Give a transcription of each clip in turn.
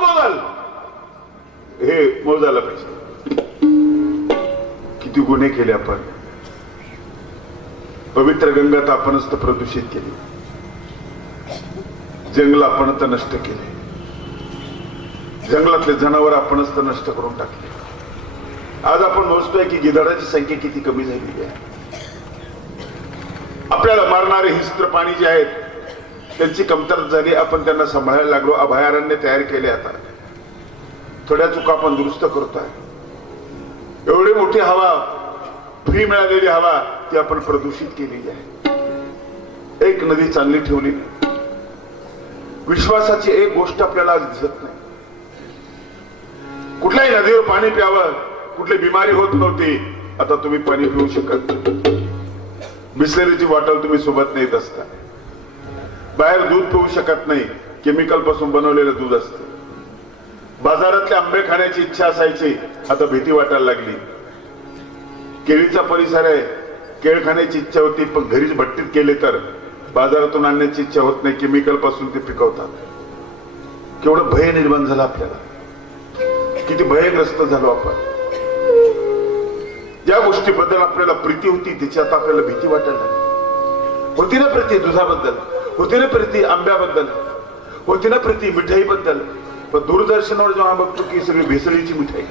मोजाल हे मोजायला पाहिजे. किती गुन्हे केले आपण. पवित्र गंगा तर आपणच तर प्रदूषित केली, जंगल आपण तर नष्ट केले, जंगलातले जनावर आपणच तर नष्ट करून टाकले. आज आपण मोजतोय की गिधाडाची संख्या किती कमी झालेली आहे. आपल्याला मारणारे हिस्त्र प्राणी जे आहेत त्यांची कमतरता झाली, आपण त्यांना सांभाळायला लागलो. अभयारण्य तयार केले. आता थोड्या चुका आपण दुरुस्त करतोय. एवढी मोठी हवा, फ्री मिळालेली हवा ती आपण प्रदूषित केलेली आहे. एक नदी चांगली ठेवली, विश्वासाची एक गोष्ट आपल्याला आज दिसत नाही. कुठल्याही नदीवर पाणी प्यावं, कुठली बिमारी होत नव्हती. आता तुम्ही पाणी पिऊ शकत नाही. बिस्लरीची बॉटल तुम्ही सोबत नेत असता. बाहेर दूध पिऊ शकत नाही, केमिकल पासून बनवलेलं दूध असतं. बाजारातले आंबे खाण्याची इच्छा असायची, आता भीती वाटायला लागली. केळीचा परिसर आहे, केळ खाण्याची इच्छा होती, पण घरीच भट्टीत केले तर बाजारातून आणण्याची इच्छा होत नाही, केमिकल पासून ते पिकवतात. केवढं भय निर्माण झालं आपल्याला, किती भयग्रस्त झालो आपण. ज्या गोष्टीबद्दल आपल्याला प्रीती होती त्याची आता आपल्याला भीती वाटायला लागली. होती ना प्रीती दुधाबद्दल, होती ना प्रीती आंब्याबद्दल, होती ना प्रीती मिठाईबद्दल. पण दूरदर्शनावर जेव्हा बघतो की सगळी भेसळीची मिठाई,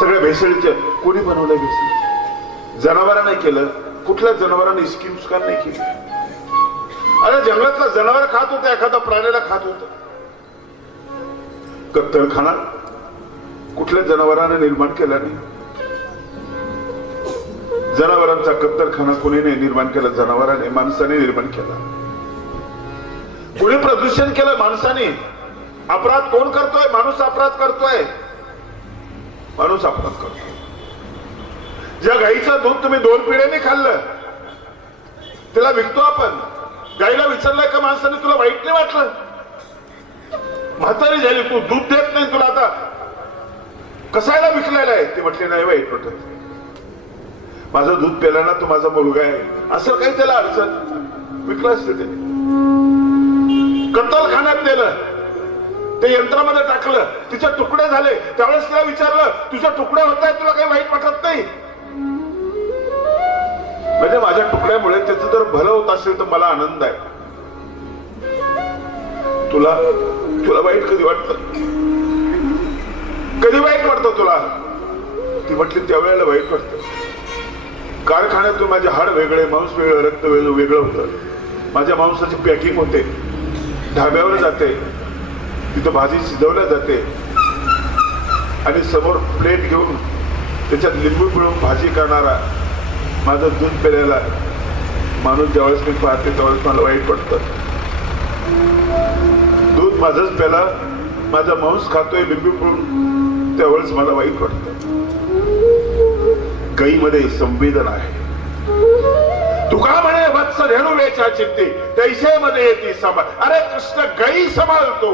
सगळ्या भेसळीच्या. कोणी बनवलंय भेसळी? जनावरांनी केलं. कुठल्या जनावरांनी स्कीम्स का नाही केली? अरे जंगलातला जनावर खात होतं, एखादा प्राण्याला खात होतं. कत्तलखाना कुठल्या जनावरांना निर्माण केला नाही. जनावरांचा कत्तलखाना कोणी नाही निर्माण केला, जनावरांनी, माणसाने निर्माण केला. कोणी प्रदूषण केलं? माणसाने. अपराध कोण करतोय? माणूस अपराध करतोय. माणूस अपराध करतोय. ज्या गाईचं दूध तुम्ही 2 पिढ्यांनी खाल्लं त्याला विकतो आपण. गाईला विचारलंय का माणसाने, तुला वाईट नाही वाटलं? म्हातारी झाली, तू दूध देत नाही, तुला आता कसायला विकलेला आहे? ते म्हटले नाही वाईट वाटत, माझं दूध प्याला ना, तो माझा मुलगा आहे. असं काही त्याला अडचण. विकलं असतं त्याने. कत्तलखान्यात नेलं, ते यंत्रामध्ये टाकलं, तिचे तुकडे झाले. त्यावेळेस तिला विचारलं, तुझे तुकडे होत आहेत, तुला काही वाईट वाटत नाही? म्हणजे माझ्या तुकड्यामुळे त्याचं जर भलं होत असेल तर मला आनंद आहे. तुला तुला वाईट कधी वाटतं? कधी वाईट वाटतं तुला? ती म्हटली त्यावेळेला वाईट वाटतं. कारखान्यातून माझे हाड वेगळे, मांस वेगळं, रक्त वेगळं होतं. माझ्या मांसाची पॅकिंग होते, ढाब्यावर जाते, तिथं भाजी शिजवल्या जाते आणि समोर प्लेट घेऊन त्याच्यात लिंबू पिळून भाजी करणारा माझं दूध प्यायला माणूस ज्यावेळेस मी पाहते त्यावेळेस मला वाईट वाटतं. दूध माझंच प्याला, माझा मांस खातोय लिंबू पिळून, त्यावेळेस मला वाईट वाटतं. गाईमध्ये संवेदना आहे. तुका म्हणे वत्स धेनु वेचा चित्ती, तैसे मध्ये येते सांभाळ. अरे कृष्ण गाई सांभाळतो.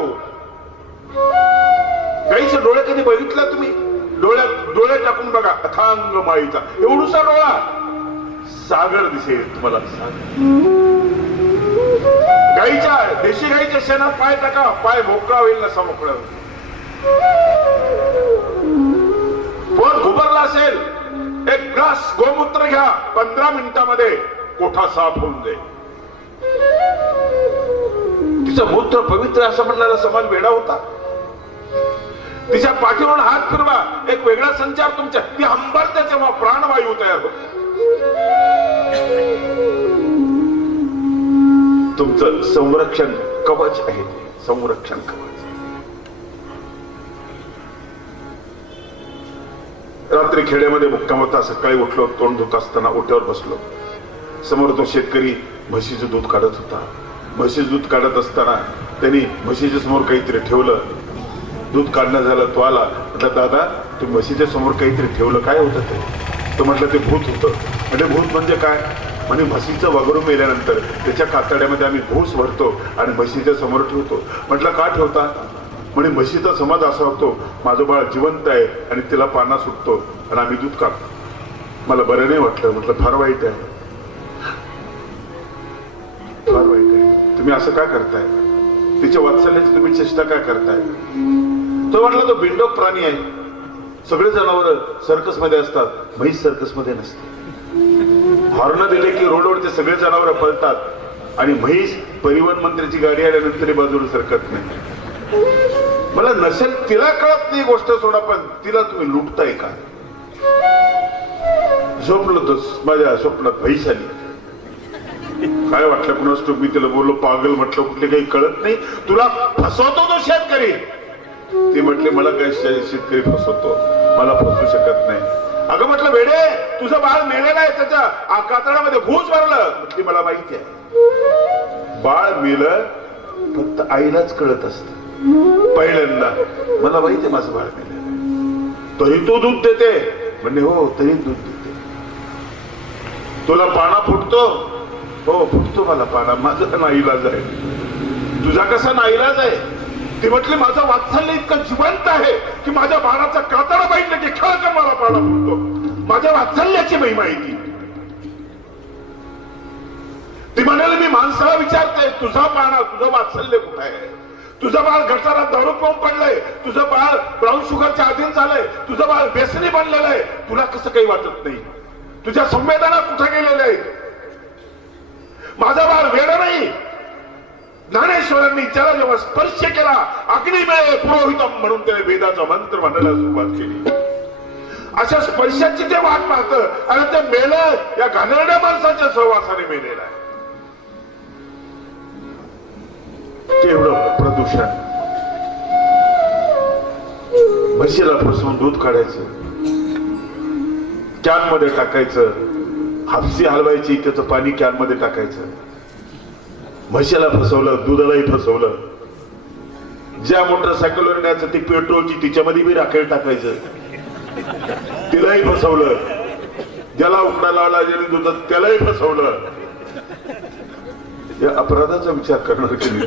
गाईचे डोळे कधी बघितला तुम्ही? डोळे टाकून बघा, अथांग माईचा एवढूसा डोळा, सागर दिसेल तुम्हाला. गाईच्या, देशी गाईच्या शेणात पाय टाका, पाय मोकळा होईल नसा मोकळा होईल. पोट घुबरला असेल, एक ग्लास गोमूत्र घ्या, 15 मिनिटांमध्ये कोठा साफ होऊन जाईल. तिचं मूत्र पवित्र असं म्हणणारा समाज वेडा होता. तिच्या पाठीवरून हात फिरवा, एक वेगळा संचार तुमच्या. ती हंबरते तेव्हा प्राणवायू तयार होतो. तुमचं संरक्षण कवच आहे, संरक्षण कवच. रात्री खेड्यामध्ये मुक्काम होता. सकाळी उठलो, तोंड धुत असताना ओट्यावर बसलो. समोर तो शेतकरी म्हशीचं दूध काढत होता. म्हशीचं दूध काढत असताना त्यांनी म्हशीच्या समोर काहीतरी ठेवलं. दूध काढणं झालं, तो आला. म्हटलं, दादा तू म्हशीच्या समोर काहीतरी ठेवलं, काय होतं ते? तो म्हटलं, ते भूत होतं. म्हणजे भूत म्हणजे काय? म्हणजे म्हशीचं वगरून मेल्यानंतर त्याच्या कातड्यामध्ये आम्ही भूस भरतो आणि म्हशीच्या समोर ठेवतो. म्हटलं, का ठेवता? म्हणजे म्हशीचा समाज असा होतो, माझं बाळ जिवंत आहे आणि तिला पाना सुटतो आणि आम्ही दूध काढतो. मला बरं नाही वाटलं. म्हटलं, फार वाईट आहे, फार वाईट आहे. तुम्ही असं का करताय? तिच्या वात्सल्याची तुम्ही चेष्टा काय करताय? तो म्हटला तो बिंडोक प्राणी आहे. सगळे जनावर सर्कस मध्ये असतात, म्हैस सर्कस मध्ये नसते. हॉर्न दिले की रोडवरचे सगळे जनावर पळतात आणि म्हैस परिवहन मंत्र्याची गाडी आल्यानंतर बाजूला सरकत नाही. मला नसेल तिला कळत नाही गोष्ट सोडा, पण तिला तुम्ही लुटताय का? झोपलो तो माझ्या स्वप्नात म्हैस आली. काय वाटलं कुणास मी तिला बोललो पागल म्हटलं, कुठले काही कळत नाही तुला, फसवतो तो शेतकरी. ती म्हटली मला काय शेतकरी फसवतो, मला फसवू शकत नाही. अगं म्हटलं वेडे, तुझं बाळ मेलेलं आहे, त्याच्या कातडामध्ये भूस भरलं. म्हटली मला माहिती आहे बाळ मेलं, फक्त आईलाच कळत असत पहिल्यांदा. मला माहिती आहे माझं बाळ मेलेलं, तरी तू दूध देते म्हणजे हो तरी दूध देते. तुला पाना फुटतो, हो फुटतो मला पाना, माझा नाईलाज आहे. तुझा कसा नाईलाज आहे? ती म्हटली माझं वात्सल्य इतकं जिवंत आहे की माझ्या बाळाचा कातडा बघितलं की खळखळ मला पाना फुटतो. माझ्या वात्सल्याची महिमा आहे ती. ती म्हणाली मी माणसाला विचारते तुझा पाना, तुझं वात्सल्य कुठं आहे? तुझं बाळ गटारात दारू पिऊन पडलंय, तुझं बाळ ब्राऊन शुगरच्या अधीन झालंय, तुझं बाळ व्यसनी बनलेलं आहे, तुला कसं काही वाटत नाही? तुझ्या संवेदना कुठे गेलेल्या आहेत? माझा बाळ वेडा नाही. ज्ञानेश्वरांनी त्याला जेव्हा स्पर्श केला, अग्निमेय पुरोहितम म्हणून त्याने वेदाचा मंत्र म्हणायला सुरुवात केली. अशा स्पर्शाची ते वाट पाहतं आणि ते मेलं या घाणेरड्या माणसाच्या सहवासाने मेलेलं आहे. केवढं प्रदूषण. म्हशीला फसवून दूध काढायचं, कॅन मध्ये टाकायचं, हापसी हलवायची, त्याचं पाणी कॅन मध्ये टाकायचं. म्हशीला फसवलं, दुधालाही फसवलं. ज्या मोटरसायकलवर न्यायचं ती पेट्रोलची, तिच्यामध्ये बी राखेल टाकायचं, तिलाही फसवलं. ज्याला उकडायला आला ज्याने दुधात त्यालाही फसवलं. या अपराधाचा विचार करणार की नाही?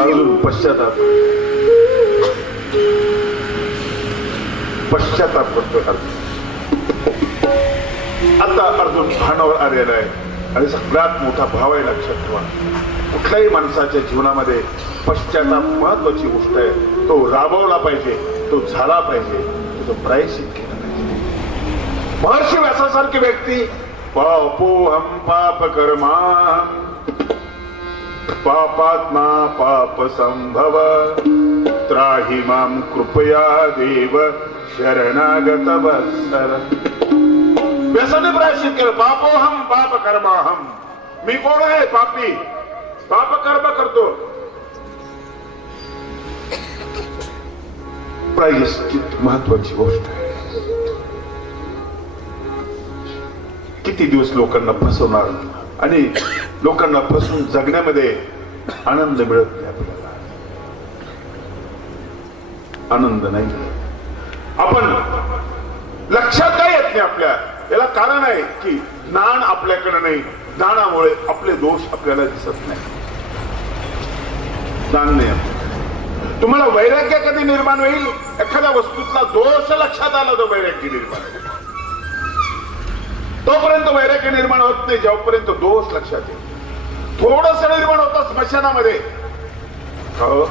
अजून पश्चाताप करतो. आता अर्जुन भानावर आलेला आहे आणि सगळ्यात मोठा भाव आहे. लक्षात ठेवा, कुठल्याही माणसाच्या जीवनामध्ये पश्चाताप महत्वाची गोष्ट आहे. तो राबवला पाहिजे, तो झाला पाहिजे, तो प्रायश्चित केला पाहिजे. महर्षी व्यासासारखी व्यक्ती पापोहम पाप कर्मा पापात्मा पाप संभव त्राहि मां कृपया देव शरणागत वत्सल. व्यासाने प्रायश्चित केलं. पापोहम पाप कर्माहम, मी कोण आहे? पापी, पाप कर्म करतो. प्रायश्चित महत्वाची गोष्ट आहे. किती दिवस लोकांना फसवणार आणि लोकांना फसवून जगण्यामध्ये आनंद मिळत नाही. आपल्याला आनंद नाही. आपण लक्षात काय येत नाही आपल्या. याला कारण आहे की ज्ञान आपल्याकडे नाही. ज्ञानामुळे आपले दोष आपल्याला दिसत नाही. ज्ञान नाही. तुम्हाला वैराग्य कधी निर्माण होईल? एखाद्या वस्तूतला दोष लक्षात आला तर वैराग्य निर्माण होईल. तोपर्यंत वैराग्य निर्माण होत नाही जेव्हापर्यंत दोष लक्षात येईल. थोडस निर्माण होतं स्मशानामध्ये. हो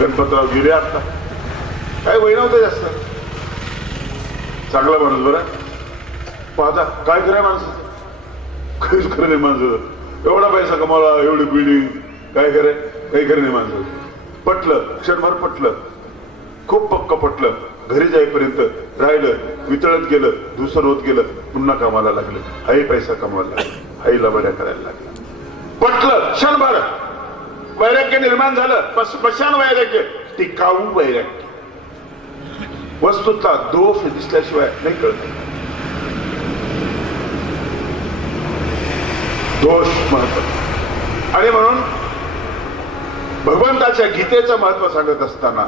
गणपतराव गिरे आता काय वय नव्हतं जास्त, चांगला माणूस बरं. पाहता काय खरंय माणसाचं, काहीच खरं नाही माणसाचं. एवढा पैसा कमावला, एवढी बिल्डिंग, काय खरंय? काही खरं नाही माणसाचं. पटलं, क्षणभर पटलं, खूप पक्क पटलं. घरी जाईपर्यंत राहिलं, वितळत गेलं, दुसरं होत गेलं, पुन्हा कामाला लागलं. हाही पैसा कमवायला लागला, हाईला बड्या करायला लागला. पटलं, क्षणभर वैराग्य निर्माण झालं. स्मशान वैराग्य, टिकाऊ वैराग्य. वस्तूतला दोष दिसल्याशिवाय नाही कळत. दोष महत्व. आणि म्हणून भगवंताच्या गीतेचं महत्व सांगत असताना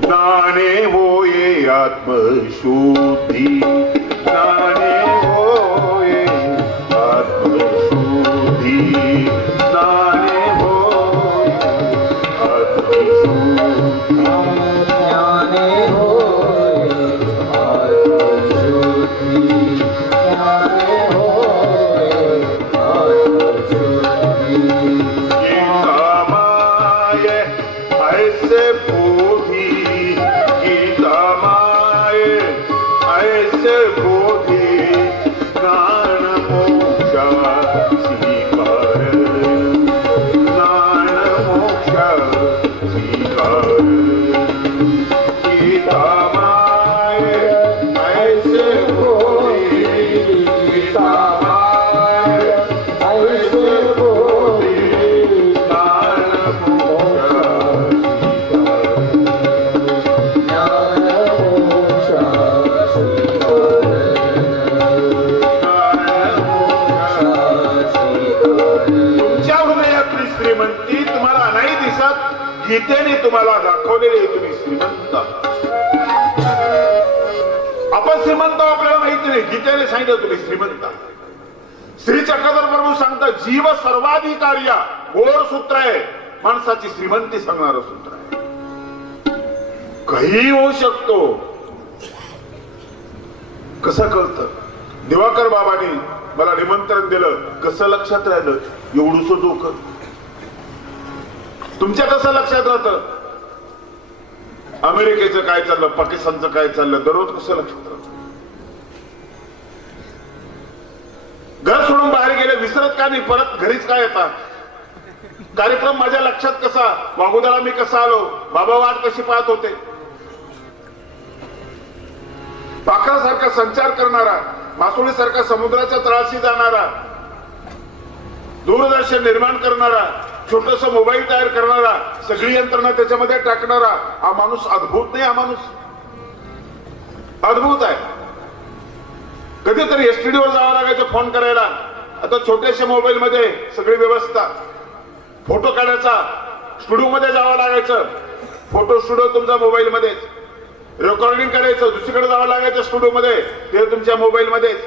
ज्ञाने होये आत्मशुद्धी, ज्ञाने होये आत्मशुद्धी, ज्ञाने होये आत्मशुद्धी, ज्ञाने होये आत्मशुद्धी, ज्ञाने होये श्रीमंती तुम्हाला नाही दिसत, गीतेने तुम्हाला दाखवलेले तुम्ही श्रीमंत. आपण श्रीमंत आपल्याला माहिती नाही, गीतेने सांगितलं तुम्ही श्रीमंत. श्री चक्रधर प्रभू सांगतात जीव सर्वाधिकारी गोड सूत्र आहे, माणसाची श्रीमंती सांगणार सूत्र आहे. काही होऊ शकतो. कसं कळतं? दिवाकर बाबांनी मला निमंत्रण दिलं, कसं लक्षात राहिलं? एवढूच डोकं. तुमच्या कसं लक्षात राहतं? अमेरिकेचं काय चाललं, पाकिस्तानचं काय चाललं, दररोज कसं लक्षात राहतं? घर सोडून बाहेर गेले, विसरत का नाही, परत घरीच काय येतात? कार्यक्रम माझ्या लक्षात कसा, वागोदाला मी कसा आलो, बाबा वाट कशी पाहत होते. पाखरासारखा संचार करणारा, मासोळीसारखा समुद्राच्या तळाशी जाणारा, दूरदर्शन निर्माण करणारा, छोटस मोबाईल तयार करणारा, सगळी यंत्रणा त्याच्यामध्ये टाकणारा हा माणूस अद्भुत नाही? हा माणूस अद्भुत आहे. कधीतरी एसटीडी वर जावं लागायचं फोन करायला, आता छोट्याशा मोबाईल मध्ये सगळी व्यवस्था. फोटो काढायचा स्टुडिओ मध्ये जावं लागायचं, फोटो स्टुडिओ तुमच्या मोबाईल मध्येच. रेकॉर्डिंग करायचं दुसरीकडे जावं लागायचं स्टुडिओ मध्ये, ते तुमच्या मोबाईल मध्येच.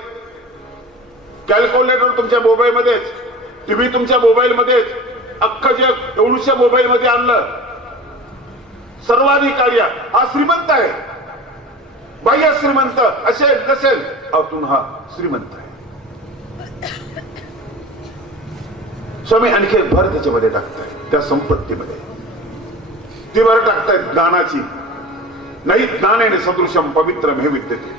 कॅल्क्युलेटर तुमच्या मोबाईल मध्येच, टीव्ही तुमच्या मोबाईल मध्येच. अख्खं जग एवढ्या मोबाईल मध्ये आणलं. सर्वाधिकारी हा श्रीमंत आहे. बाह्य श्रीमंत असेल नसेल, आतून हा श्रीमंत आहे. स्वामी आणखी भर त्याच्यामध्ये टाकताय, त्या संपत्तीमध्ये ती भर टाकतायत ज्ञानाची. नाही ज्ञानेने सदृशम पवित्रम हे विद्यते.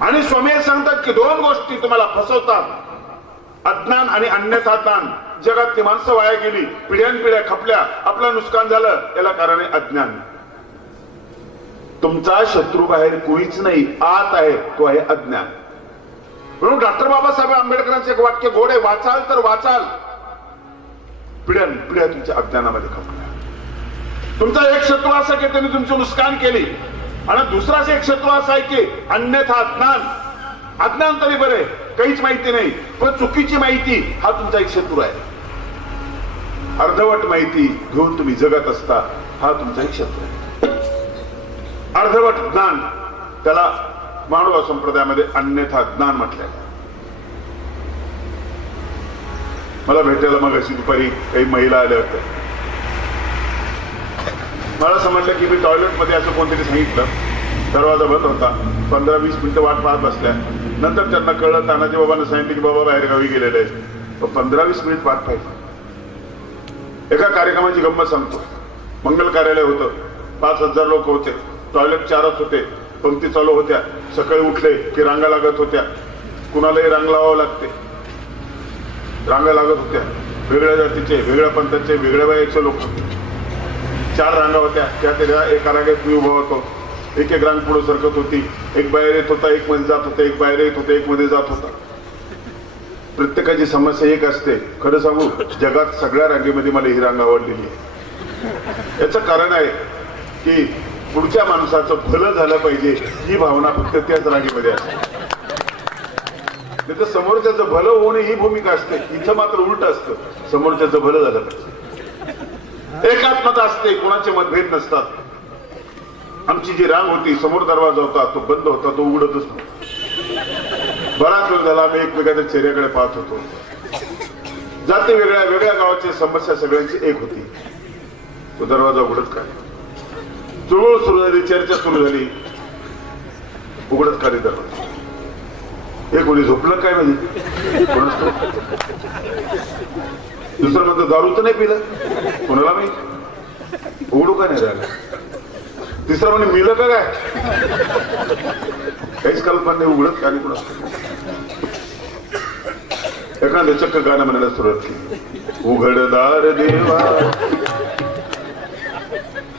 आणि स्वामी सांगतात की दोन गोष्टी तुम्हाला फसवतात, अज्ञान आणि अन्यथा ज्ञान. जगातली माणसं वाया गेली, पिढ्यानपिढ्या खपल्या, आपलं नुकसान झालं, याला कारण आहे अज्ञान. तुमचा शत्रू बाहेर कुणीच नाही, आत आहे, तो आहे अज्ञान. म्हणून डॉक्टर बाबासाहेब आंबेडकरांचे एक वाक्य गोड आहे, वाचाल तर वाचाल, पिढ्यानपिढ्या तुमच्या अज्ञानामध्ये खपल्या. तुमचा एक शत्रू असा की त्यांनी तुमची नुकसान केली, आणि दुसराच एक शत्रू असा आहे की अन्यथा अज्ञान. अज्ञान तरी बरे, काहीच माहिती नाही, पण चुकीची माहिती हा तुमचा एक शत्रू आहे. अर्धवट माहिती घेऊन तुम्ही जगत असता, हा तुमचा एक शत्रू आहे. अर्धवट ज्ञान, त्याला मानव संप्रदायामध्ये अन्यथा ज्ञान म्हटलंय. मला भेटायला मग अशी दुपारी काही महिला आल्या होत्या. मला समजलं की मी टॉयलेट मध्ये असं कोणतरी सांगितलं, दरवाजा बंद होता, 15-20 मिनिटं वाट पाहत बसल्या. नंतर त्यांना कळलं, तानाजी बाबांना सांगितलं की बाबा बाहेर गावी गेलेले आहे. 15-20 मिनिट वाट पाहिजे. एका कार्यक्रमाची गंमत सांगतो. मंगल कार्यालय होतं, 5000 लोक होते, टॉयलेट 4च होते, पंक्ती चालू होत्या. सकाळी उठले की रांगा लागत होत्या, कुणालाही रांग लावावं लागते. रांगा लागत होत्या, वेगळ्या जातीचे, वेगळ्या पंथाचे, वेगळ्या वयाचे लोक. 4 रांगा होत्या, त्या एका रांगेत मी उभा होतो. एक एक रांग पुढे सरकत होती. एक बाहेर येत होता, एक मध्ये जात होता, एक बाहेर येत होता, एक मध्ये जात होता. प्रत्येकाची समस्या एक असते. खरं सांगू, जगात सगळ्या रांगेमध्ये मला ही रांग आवडलेली आहे. याचं कारण आहे की पुढच्या माणसाचं भलं झालं पाहिजे, ही भावना फक्त त्याच रांगेमध्ये असते. त्याचं समोरच्याचं भलं होणे ही भूमिका असते. इथं मात्र उलट असतं, समोरच्याचं भलं झालं पाहिजे. एकात्मता असते, कोणाचे मतभेद नसतात. आमची जी रांग होती, समोर दरवाजा होता, तो बंद होता, तो उघडतच नव्हता. बराच वेळ झाला आम्ही एकमेकाच्या चेहऱ्याकडे पाहत होतो. जाते वेगळ्या वेगळ्या गावाची समस्या सगळ्यांची एक होती. तो दरवाजा उघडत काय, चुळबुळ सुरू झाली, चर्चा सुरू झाली, उघडत खाली दरवाजा. एक कोणी झोपलं काय म्हणजे, दुसरं म्हणतो दारू तर नाही पिलं, कोणाला माहिती, उघडू का नाही राहिलं. तिसरं म्हणजे मिलं का काय, काहीच कल्पना नाही, उघडत का नाही कोणा. एखादं चक्क गाणं म्हणायला सुरुवात केली, उघडदार देवा.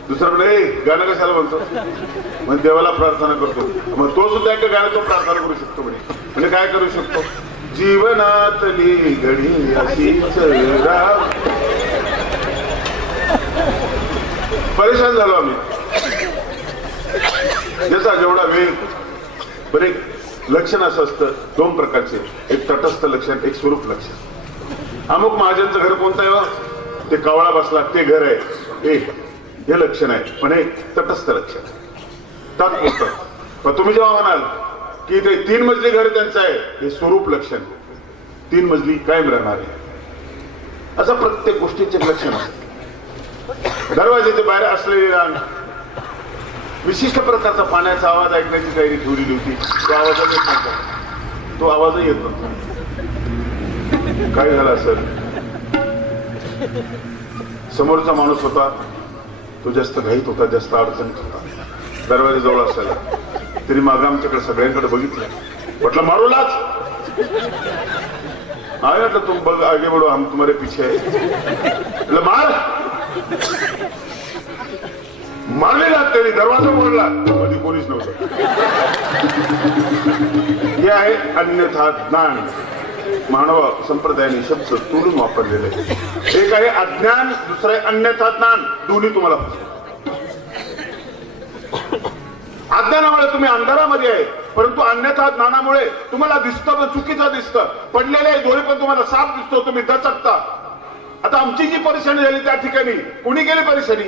दुसरं म्हणजे गाणं कशाला म्हणतो, म्हणजे देवाला प्रार्थना करतो. मग तो सुद्धा एका गाणं तो प्रार्थना करू शकतो. म्हणजे काय करू शकतो, जीवनातली घडी अशीच राह. परेशान झालो आम्ही. ज्याचा जेवढा वेळ, बरे लक्षण असं असतं 2 प्रकारचे, एक तटस्थ लक्षण, एक स्वरूप लक्षण. अमुक महाजनचं घर कोणतं आहे, ते कावळा बसला ते घर आहे हे लक्षण आहे, पण हे तटस्थ लक्षण तात्पुरतं. पण तुम्ही जेव्हा म्हणाल की ते 3 मजली घर त्यांचं आहे, हे स्वरूप लक्षण, 3 मजली कायम राहणार आहे, असं प्रत्येक गोष्टीचे लक्षण असतं. दरवाजाच्या बाहेर असलेली रांग, विशिष्ट प्रकारचा पाण्याचा आवाज ऐकण्याची तयारी ठेवलेली होती, तो आवाजच येत नव्हता, तो आवाजही येत नव्हता. काय झालं असेल, समोरचा माणूस होता तो जास्त घाईत होता, जास्त अडचणीत होता, दरवाजाजवळ असायला. तरी मागं आमच्याकडे सगळ्यांकडे बघितलं, म्हटलं मारूलाच, आया म्हटलं तुम बघ आगे बढो हम तुम्हारे पीछे है. मार मारलेला तरी दरवाजा मोडला, मध्ये कोणीच नव्हतं. हे आहे अन्यथा ज्ञान. मानव संप्रदायाने शब्द तोडून वापरलेले. एक आहे अज्ञान, दुसरं आहे अन्यथा ज्ञान. दोन्ही तुम्हाला अज्ञानामुळे तुम्ही अंधारामध्ये आहे, परंतु अन्यथा ज्ञानामुळे तुम्हाला दिसतं पण चुकीचं दिसतं. पडलेले डोळे पण तुम्हाला साफ दिसतो, तुम्ही दचकता. आता आमची जी परेशानी झाली त्या ठिकाणी कुणी केली परेशानी?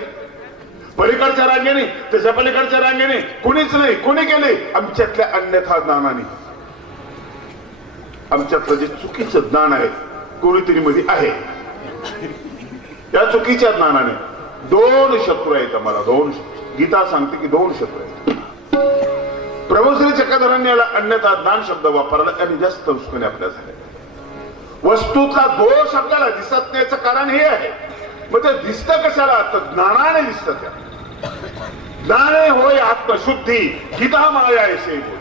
पलीकडच्या रांगेने, त्याच्या पलीकडच्या रांगेने कुणीच नाही. कुणी केली? आमच्यातल्या अन्यथा ज्ञानाने. आमच्यातलं जे चुकीचं ज्ञान आहे कोणीतरी मध्ये आहे. या चुकीच्या ज्ञानाने 2 शत्रू आहेत आम्हाला. 2 गीता सांगते की 2 शत्रू आहेत. प्रभू श्री चक्रधरांनी याला अन्यथा ज्ञान शब्द वापरला आणि जास्त उसकून आपल्या झाले. वस्तूचा दोष आपल्याला दिसत नाहीचं कारण हे आहे. मग ते दिसतं कशाला? तर ज्ञानाने दिसतं. त्या ज्ञाने होय आत्मशुद्धी, गीता माया ऐसे बोल.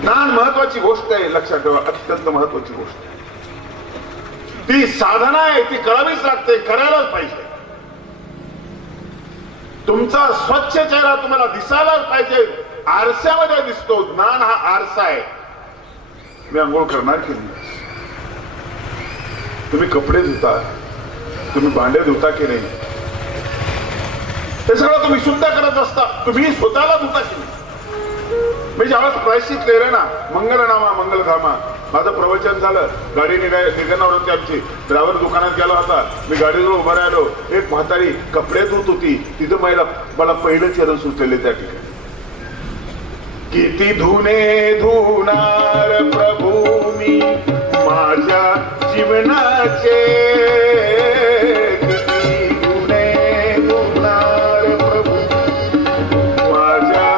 ज्ञान महत्वाची गोष्ट आहे, लक्षात ठेवा, अत्यंत महत्वाची गोष्ट आहे. ती साधना आहे, ती करावीच लागते, करायलाच पाहिजे. तुमचा स्वच्छ चेहरा तुम्हाला दिसायलाच पाहिजे, आरशामध्ये दिसतो. ज्ञान हा आरसा आहे. मी आंघोळ करणार की नाही? तुम्ही कपडे धुता, तुम्ही भांडे धुता की नाही? हे सगळं तुम्ही शुद्ध करत असता. तुम्ही स्वतःला धुता की नाही? मी ज्यावेळेस प्रायश्चित लिहिलं ना, मंगलनामा मंगलधामा, माझं प्रवचन झालं, गाडी निघणार होती आमची, ड्रायव्हर दुकानात गेला होता, मी गाडीजवळ उभा राहिलो, एक म्हातारी कपडे धुत होती, तिथं मला पहिलं चरण सुचलेले त्या ठिकाणी. किती धुणे धुणार प्रभू मी माझ्या जीवनाचे, किती धुणे धुणार प्रभू माझ्या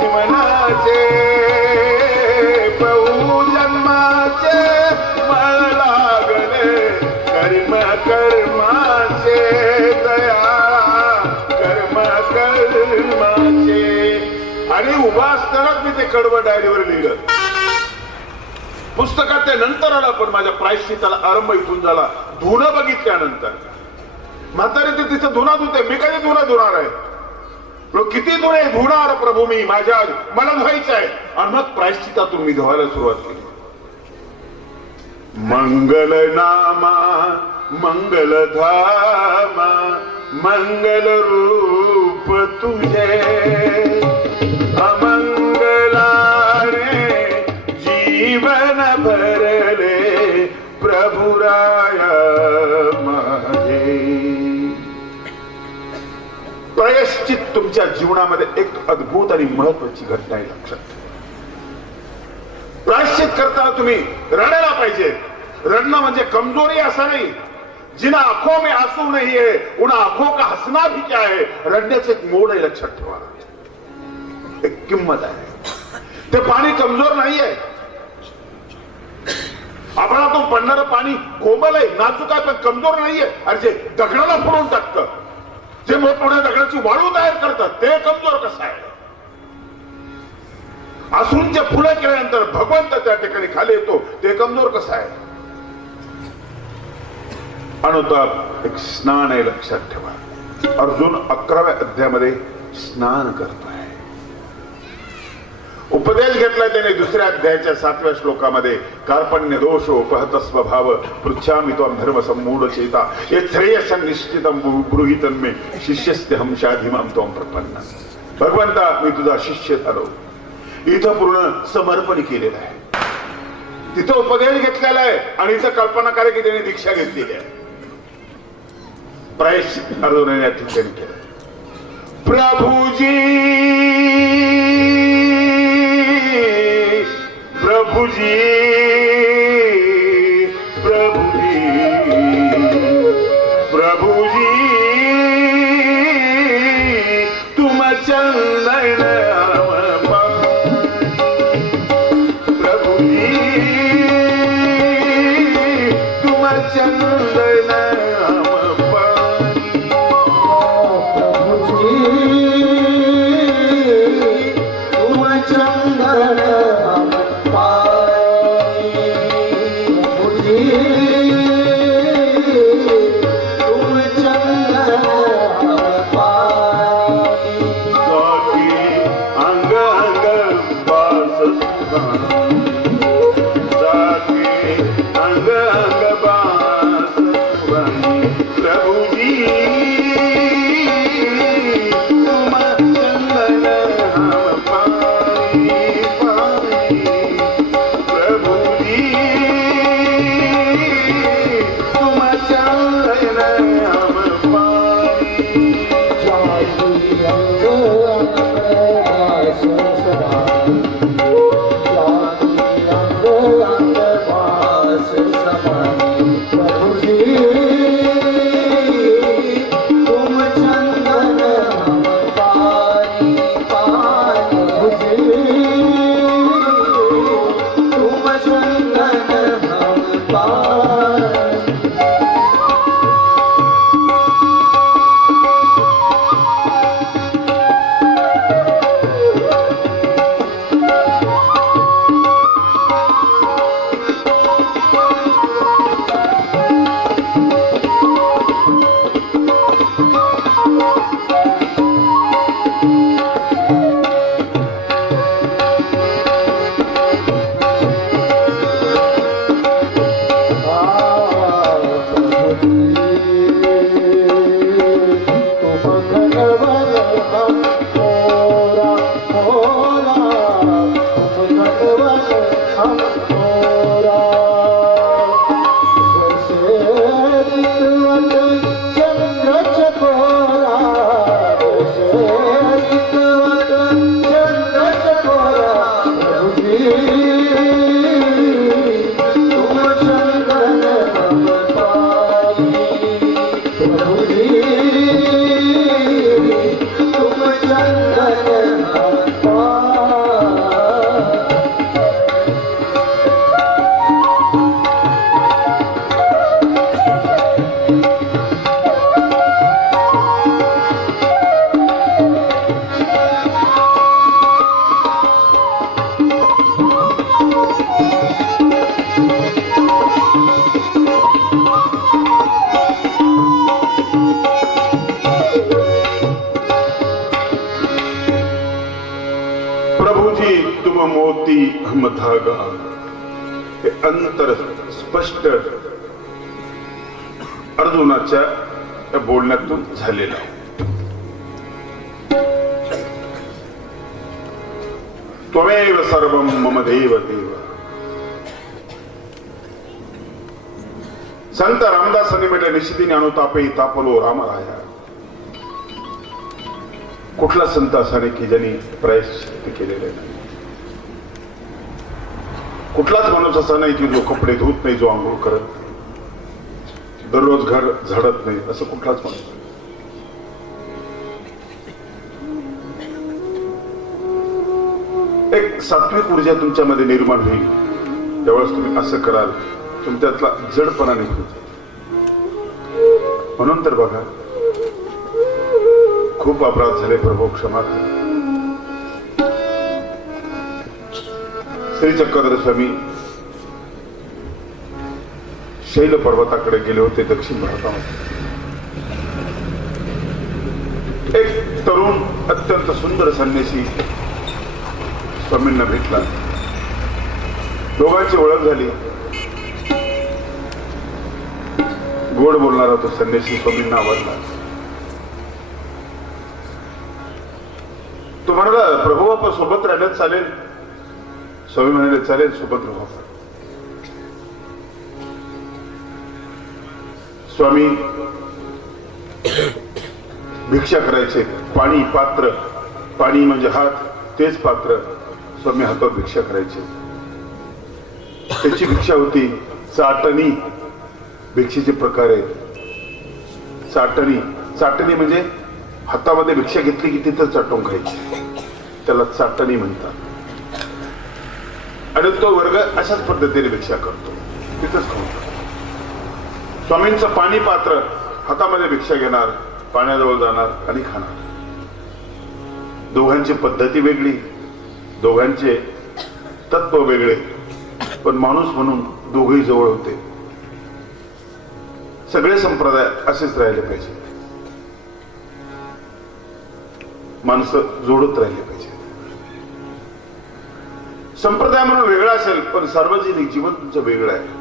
जीवनाचे, बहु जन्माचे मळ लागले कर्म कर्माचे, दया कर्म कर्माचे. आणि उभा असतानाच मी ते कडवं डायरीवर लिहिलं. पुस्तकात ते नंतर आला, पण माझ्या प्रायश्चिताला आरंभ इथून झाला धुणं बघितल्यानंतर. म्हातारी ते तिचं धुणा धुते, मी कधी धुणं धुणार आहे? किती धुणे धुणार प्रभू मी माझ्या, मला धुवायचं आहे. आणि मग प्रायश्चितातून मी धुवायला सुरुवात केली. मंगल नामा मंगल धामा मंगल रूप तुझे, अमंगलाने जीवन भरले प्रभुराया माझे. प्रायश्चित तुमच्या जीवनामध्ये एक अद्भुत आणि महत्वाची घटना आहे, लक्षात. प्रायश्चित करताना तुम्ही रडायला पाहिजे. रडणं म्हणजे कमजोरी असं नाही. जिना आंखों में आंसू नहीं है उन आंखों का हंसना भी क्या है. रडण्याचं एक मोड आहे, लक्षात ठेवा, एक किंमत आहे. ते पाणी कमजोर नाहीये. आपणातून पडणारं पाणी कोमल आहे, नाजूक आहे, पण कमजोर नाहीये. अरे जे दगडाला फोडून टाकतं, जे मोठमोठ्या दगडाची वाळू तयार करतात, ते कमजोर कसं आहे? असूनचे फुलं केल्यानंतर भगवंत त्या ठिकाणी खाली येतो, ते कमजोर कसं आहे? अनुताप एक स्नान आहे, लक्षात ठेवा. अर्जुन 11व्या अध्यायामध्ये स्नान करतोय. उपदेश घेतलाय त्याने 2ऱ्या अध्यायाच्या 7व्या श्लोकामध्ये. कार्पण्य दोष उपहत स्वभाव पृच्छामि त्वं धर्म सम्मूढ चेता ये श्रेयस निश्चितम ब्रूहितं मे शिष्यस्ते हम शाधिमां त्वं प्रपन्न. भगवंता मी तुझा शिष्य झालो. इथं पूर्ण समर्पण केलेलं आहे. तिथं उपदेश घेतलेला आहे आणि इथं कल्पना करे की त्याने दीक्षा घेतलेली आहे. प्रायश्चित अर्जुनाने या ठिकाणी केलं. प्रभुजी प्रभुजी प्रभुजी प्रभुजी तुम चंदन प्रभुजी तुम चंदन धागा हे अंतर स्पष्ट अर्जुनाच्या बोलण्यातून झालेला. त्वमेव सर्वं मम देव देव. संत रामदासांनी म्हटलं निशितीने अनुतापे तापलो रामराया. कुठला संत असा नाही की ज्यांनी प्रायश्चित्त केलेले नाही. कुठलाच माणूस असा नाही की जो कपडे धुत नाही, जो आंघोळ करत नाही, दररोज घर झाडत नाही, असं कुठलाच माणूस नाही. एक सात्विक ऊर्जा तुमच्यामध्ये निर्माण होईल त्यावेळेस तुम्ही असं कराल, तुमच्यातला जडपणा निघून जाईल. म्हणून तर बघा खूप अपराध झाले, प्रभू क्षमा करा. श्री चक्रधर स्वामी शैल पर्वताकडे गेले होते दक्षिण भारतामध्ये. एक तरुण अत्यंत सुंदर संन्यासी स्वामींना भेटला. दोघांची ओळख झाली. गोड बोलणारा तो संन्यासी स्वामींना आवडला. तो म्हणाला, प्रभू आपण सोबत राहिल्यात चालेल? स्वामी म्हणाले, चालेल, सोबत राहू. स्वामी भिक्षा करायचे. पाणी पात्र, पाणी म्हणजे हात, तेच पात्र. स्वामी हातात भिक्षा करायचे. त्याची भिक्षा होती चाटणी. भिक्षेचे प्रकार आहेत. चाटणी, चाटणी म्हणजे हातामध्ये भिक्षा घेतली की तिथं चाटून खायची, त्याला चाटणी म्हणतात. आणि तो वर्ग अशाच पद्धतीने भिक्षा करतो, तिथंच खाऊन. स्वामींचं पाणी पात्र, हातामध्ये भिक्षा घेणार, पाण्याजवळ जाणार आणि खाणार. दोघांची पद्धती वेगळी, दोघांचे तत्व वेगळे, पण माणूस म्हणून दोघेही जवळ होते. सगळे संप्रदाय असेच राहिले पाहिजे. माणसं जोडत राहिले पाहिजे. संप्रदाय म्हणून वेगळा असेल, पण सार्वजनिक जीवन तुमचं वेगळं आहे.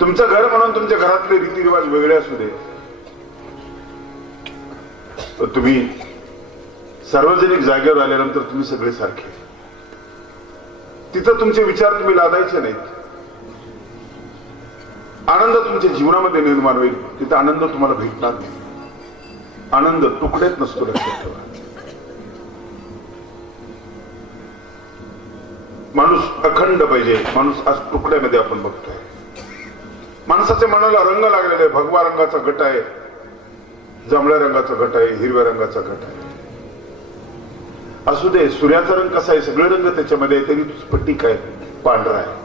तुमचं घर म्हणून तुमच्या घरातले रीतिरिवाज वेगळे असू दे, पण तुम्ही सार्वजनिक जागेवर आल्यानंतर तुम्ही सगळे सारखे. तिथं तुमचे विचार तुम्ही लादायचे नाहीत. आनंद तुमच्या जीवनामध्ये निर्माण होईल. तिथं आनंद तुम्हाला भेटणार नाही. आनंद तुकड्यात नसतो, लक्षात ठेवा. माणूस अखंड पाहिजे. माणूस आज तुकड्यामध्ये आपण बघतोय. माणसाच्या मनाला रंग लागलेला आहे. भगवा रंगाचा गट आहे, जांभळ्या रंगाचा गट आहे, हिरव्या रंगाचा गट आहे. असू दे, सूर्याचा रंग कसा आहे, सगळे रंग त्याच्यामध्ये आहे, तरी स्फटिक आहे, पांढरा आहे.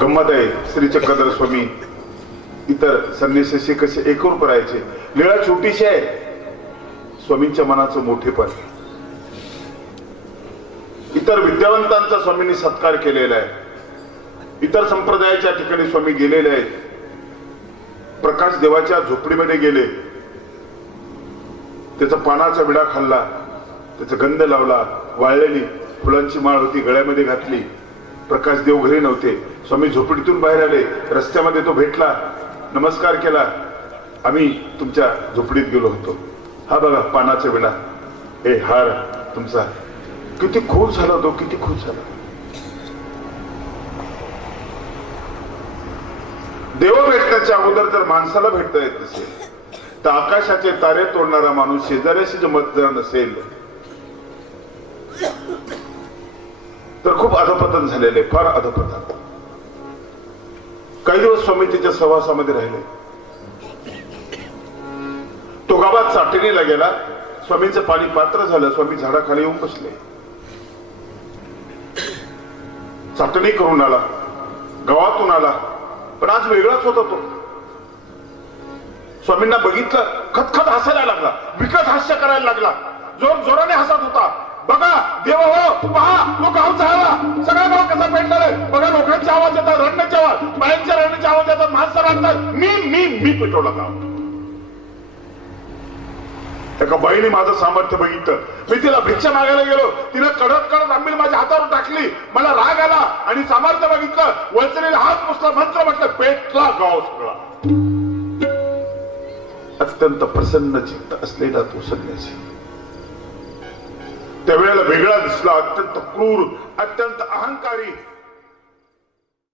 गंमत आहे. श्री चक्रधर स्वामी इतर संन्यासी कसे एकरूप राहायचे. लीळा छोटीशी आहे, स्वामींच्या मनाचं मोठेपण. इतर विद्यावंतांचा स्वामींनी सत्कार केलेला आहे. इतर संप्रदायाच्या ठिकाणी स्वामी गेलेले आहेत. प्रकाश देवाच्या झोपडीमध्ये गेले, त्याचा पानाचा विडा खाल्ला, त्याचा गंध लावला, वाळलेली फुलांची माळ होती गळ्यामध्ये घातली. प्रकाश देव घरी नव्हते. स्वामी झोपडीतून बाहेर आले. रस्त्यामध्ये तो भेटला, नमस्कार केला. आम्ही तुमच्या झोपडीत गेलो होतो. हा बघा पानाचा विडा, हे हार तुमचा. किती खुश झाला तो, किती खुश झाला. देव भेटण्याच्या अगोदर जर माणसाला भेटता येत नसेल, तर आकाशाचे तारे तोडणारा माणूस शेजाऱ्याशी जमत जर नसेल, तर खूप अधपतन झालेले, फार अधपतन. काही दिवस स्वामी त्याच्या सहवासामध्ये राहिले. तो गावात चाटणीला गेला. स्वामींचं पाणी पात्र झालं. स्वामी झाडाखाली येऊन बसले. चाटणी करून आला, गावातून आला, पण आज वेगळाच होता तो. स्वामींना बघितलं, खतखत हसायला लागला, विकट हास्य करायला लागला, जोर जोराने हसत होता. बघा देव हो, पहा तो गावचा हवा, सगळा गाव कसा पेटणार आहे बघा. लोकांचे आवाज येतात, रडण्याचे आवाज, बायांच्या रडण्याचे आवाज येतात, माणसं रडतात. मी पेटवला गाव. एका बाईने माझं सामर्थ्य बघितलं. मी तिला भिक्षा मागायला गेलो, तिने कडत आंबील माझ्या हातावर टाकली. मला राग आला आणि सामर्थ्य बघितलं, वळचलेला हात पुसला, मंत्र म्हटलं, पेटला गाव सगळा. अत्यंत प्रसन्न चित्त असलेला तो संन्यासी त्यावेळेला वेगळा दिसला. अत्यंत क्रूर, अत्यंत अहंकारी,